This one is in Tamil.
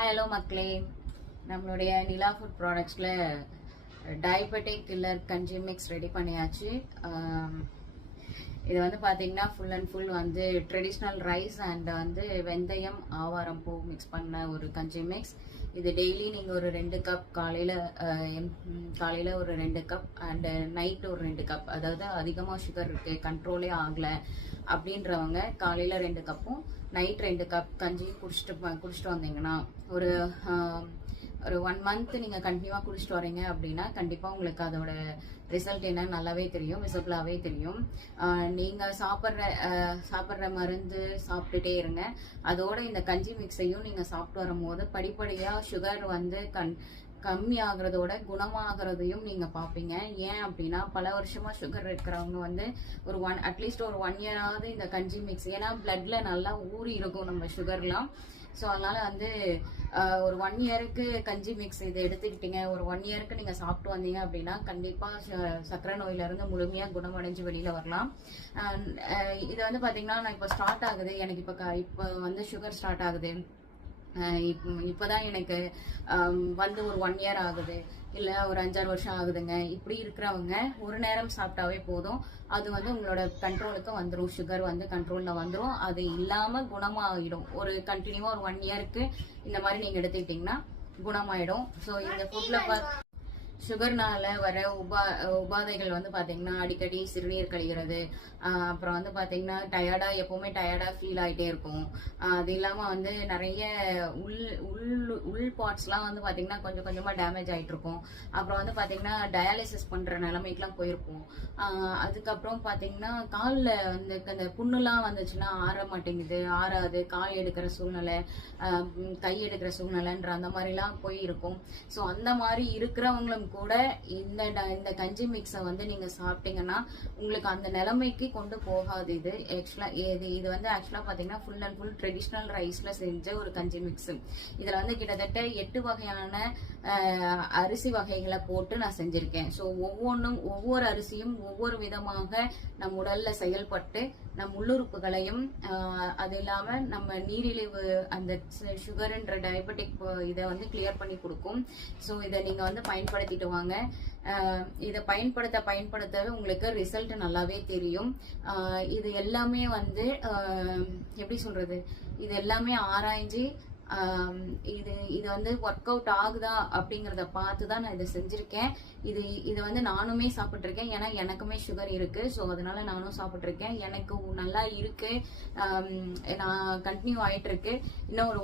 ஹலோ மக்களே, நம்மளுடைய நிலா ஃபுட் ப்ராடக்ட்ஸில் டயபெட்டிக் கில்லர் கஞ்சி மிக்ஸ் ரெடி பண்ணியாச்சு. இது வந்து பார்த்தீங்கன்னா ஃபுல் அண்ட் ஃபுல் வந்து ட்ரெடிஷ்னல் ரைஸ் அண்ட் வந்து வெந்தயம் ஆவாரம் பூ மிக்ஸ் பண்ண ஒரு கஞ்சி மிக்ஸ். இது டெய்லி நீங்கள் ஒரு 2 கப் காலையில் ஒரு 2 கப் அண்டு நைட்டு ஒரு 2 கப், அதாவது அதிகமாக சுகர் இருக்குது கண்ட்ரோலே ஆகலை அப்படின்றவங்க காலையில் 2 கப்பும் நைட் 2 கப் கஞ்சி குடிச்சிட்டு வந்தீங்கன்னா ஒரு 1 மந்த் நீங்கள் கண்டினியூவாக குடிச்சிட்டு வரீங்க அப்படின்னா கண்டிப்பாக உங்களுக்கு அதோட ரிசல்ட் என்ன நல்லாவே தெரியும், விசிபிளாகவே தெரியும். நீங்கள் சாப்பிட்ற மருந்து சாப்பிட்டுட்டே இருங்க. அதோட இந்த கஞ்சி மிக்ஸையும் நீங்கள் சாப்பிட்டு வரும்போது படிப்படியாக சுகர் வந்து கம்மி ஆகுறதோட குணமாகறதையும் நீங்கள் பார்ப்பீங்க. ஏன் அப்படின்னா பல வருஷமாக சுகர் இருக்கிறவங்க வந்து அட்லீஸ்ட் ஒரு 1 இயராவது இந்த கஞ்சி மிக்ஸ், ஏன்னா பிளட்ல நல்லா ஊறி இருக்கும் நம்ம சுகர்லாம். ஸோ அதனால வந்து ஒரு 1 இயருக்கு கஞ்சி மிக்ஸ் இதை எடுத்துக்கிட்டீங்க, ஒரு 1 இயருக்கு நீங்கள் சாப்பிட்டு வந்தீங்க அப்படின்னா கண்டிப்பாக சர்க்கரை நோயிலேருந்து முழுமையாக குணமடைஞ்சு வெளியில் வரலாம். இது வந்து பார்த்தீங்கன்னா நான் இப்போ ஸ்டார்ட் ஆகுது, எனக்கு இப்போ வந்து சுகர் ஸ்டார்ட் ஆகுது, இப்போதான் எனக்கு வந்து ஒரு 1 இயர் ஆகுது, இல்லை ஒரு 5-6 வருஷம் ஆகுதுங்க, இப்படி இருக்கிறவங்க ஒரு நேரம் சாப்பிட்டாவே போதும், அது வந்து உங்களோட கண்ட்ரோலுக்கு வந்துடும், சுகர் வந்து கண்ட்ரோலில் வந்துடும். அது இல்லாமல் குணமாகிடும். ஒரு கண்டினியூவாக ஒரு 1 இயருக்கு இந்த மாதிரி நீங்கள் எடுத்துக்கிட்டிங்கன்னா குணமாயிடும். ஸோ இந்த ஃபுட்டில் சுகர்னால வர உபாதைகள் வந்து பார்த்தீங்கன்னா அடிக்கடி சிறுநீர் கழிகிறது, அப்புறம் வந்து பார்த்தீங்கன்னா எப்போவுமே டயர்டாக ஃபீல் ஆகிட்டே இருக்கும். அது இல்லாமல் வந்து நிறைய உள் பார்ட்ஸ்லாம் வந்து பார்த்தீங்கன்னா கொஞ்சம் கொஞ்சமாக டேமேஜ் ஆகிட்டு இருக்கும். அப்புறம் வந்து பார்த்தீங்கன்னா டயாலிசிஸ் பண்ணுற நிலைமைக்கெலாம் போயிருப்போம். அதுக்கப்புறம் பார்த்தீங்கன்னா காலில் வந்து அந்த புண்ணுலாம் வந்துச்சுன்னா ஆறாது, கால் எடுக்கிற சூழ்நிலை, கை எடுக்கிற சூழ்நிலைன்ற அந்த மாதிரிலாம் போயிருக்கும். ஸோ அந்த மாதிரி இருக்கிறவங்களும் கூட இந்த கஞ்சி மிக்ஸை வந்து நீங்கள் சாப்பிட்டீங்கன்னா உங்களுக்கு அந்த நிலைமைக்கு கொண்டு போகாது. இது வந்து ஆக்சுவலாக பார்த்தீங்கன்னா ஃபுல் அண்ட் ஃபுல் ட்ரெடிஷ்னல் ரைஸில் செஞ்ச ஒரு கஞ்சி மிக்ஸு. இதில் வந்து கிட்டத்தட்ட 8 வகையான அரிசி வகைகளை போட்டு நான் செஞ்சுருக்கேன். ஸோ ஒவ்வொரு அரிசியும் ஒவ்வொரு விதமாக நம் உடலில் செயல்பட்டு நம் உள்ளுறுப்புகளையும் அது இல்லாமல் நம்ம நீரிழிவு அந்த சுகர்ன்ற டயபெட்டிக் இதை வந்து கிளியர் பண்ணி கொடுக்கும். ஸோ இதை நீங்கள் வந்து பயன்படுத்திட்டு வாங்க. இதை பயன்படுத்தவே உங்களுக்கு ரிசல்ட் நல்லாவே தெரியும். இது எல்லாமே வந்து எப்படி சொல்றது, இது எல்லாமே ஆராய்ஞ்சு இது வந்து ஒர்க் அவுட் ஆகுதா அப்படிங்கிறத பார்த்து தான் நான் இதை செஞ்சுருக்கேன். இது வந்து நானுமே சாப்பிட்ருக்கேன், ஏன்னா எனக்குமே சுகர் இருக்கு. ஸோ அதனால நானும் சாப்பிட்ருக்கேன், எனக்கு நல்லா இருக்கு, நான் கண்டினியூ ஆயிட்டு இருக்கு. இன்னும் ஒரு